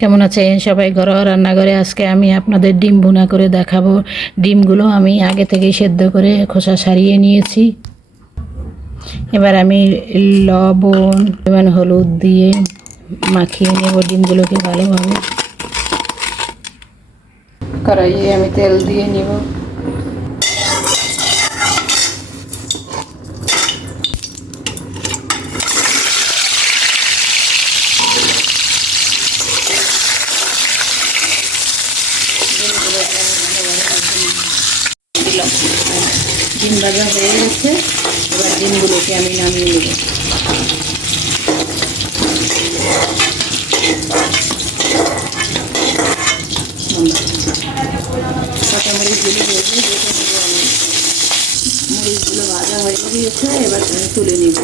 কেমন আছেন সবাই? ঘরোয়া রান্নাঘরে আজকে আমি আপনাদের ডিম ভুনা করে দেখাবো। ডিমগুলো আমি আগে থেকেই সেদ্ধ করে খোসা ছাড়িয়ে নিয়েছি। এবার আমি লবণ এবং হলুদ দিয়ে মাখিয়ে নেব ডিমগুলোকে ভালোভাবে। কড়াইয়ে আমি তেল দিয়ে নিব। ডিম ভাজা হয়ে গেছে, এবার ডিমগুলোকে আমি নামিয়ে নেব। কাঁচামরিচগুলো ভেজে দেখে নেব আমি। মরিচগুলো ভাজা হয়ে গিয়েছে, এবার আমি তুলে নিব।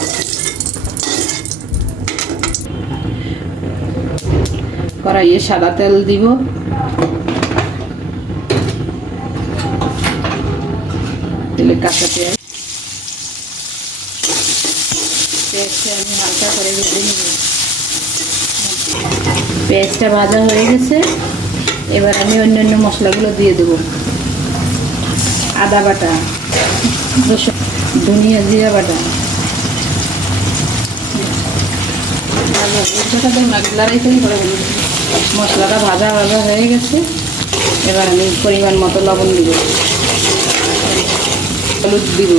কড়াইয়ে সাদা তেল দিব। তেলে কাঁচা পেঁয়াজটা আমি হালকা করে ভেজে নিব। পেঁয়াজটা ভাজা হয়ে গেছে, এবার আমি অন্যান্য মশলাগুলো দিয়ে দেব। আদা বাটা, ধনিয়া জিরা বাটা, মশলাটা ভাজা হয়ে গেছে, এবার আমি পরিমাণ মতো লবণ দিব, হলুদ দিব,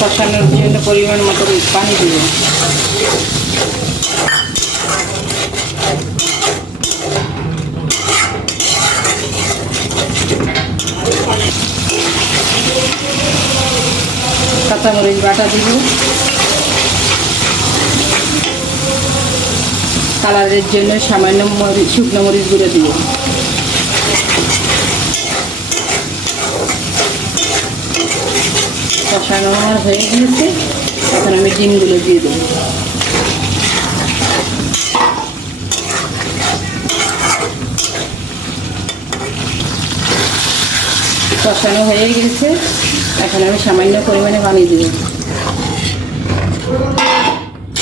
কষানোর জন্য পরিমাণ মতো পানি দিব। কাঁচামরিচ বাটা দিব, কালারের জন্য সামান্য শুকনো মরিচ গুঁড়ো দিব। কষানো হয়ে গিয়েছে, এখন আমি ডিমগুলো দিয়ে দেব। কষানো হয়ে গেছে, এখন আমি সামান্য পরিমাণে পানি দেব।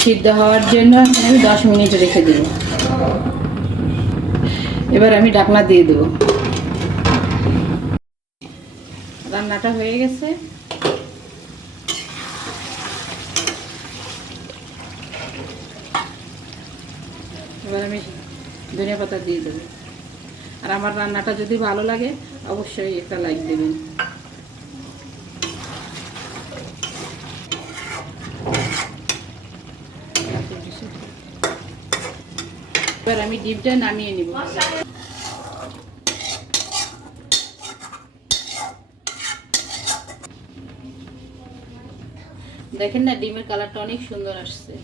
সিদ্ধ হওয়ার জন্য আমি 10 মিনিট রেখে দেব। এবার আমি ঢাকনা দিয়ে দেব। রান্নাটা হয়ে গেছে, এবার আমি ধনিয়া পাতা দিয়ে দেবো। আর আমার রান্নাটা যদি ভালো লাগে অবশ্যই একটা লাইক দেবেন। এবার আমি ডিমটা নামিয়ে নিব। দেখেন না, ডিমের কালারটা অনেক সুন্দর আসছে।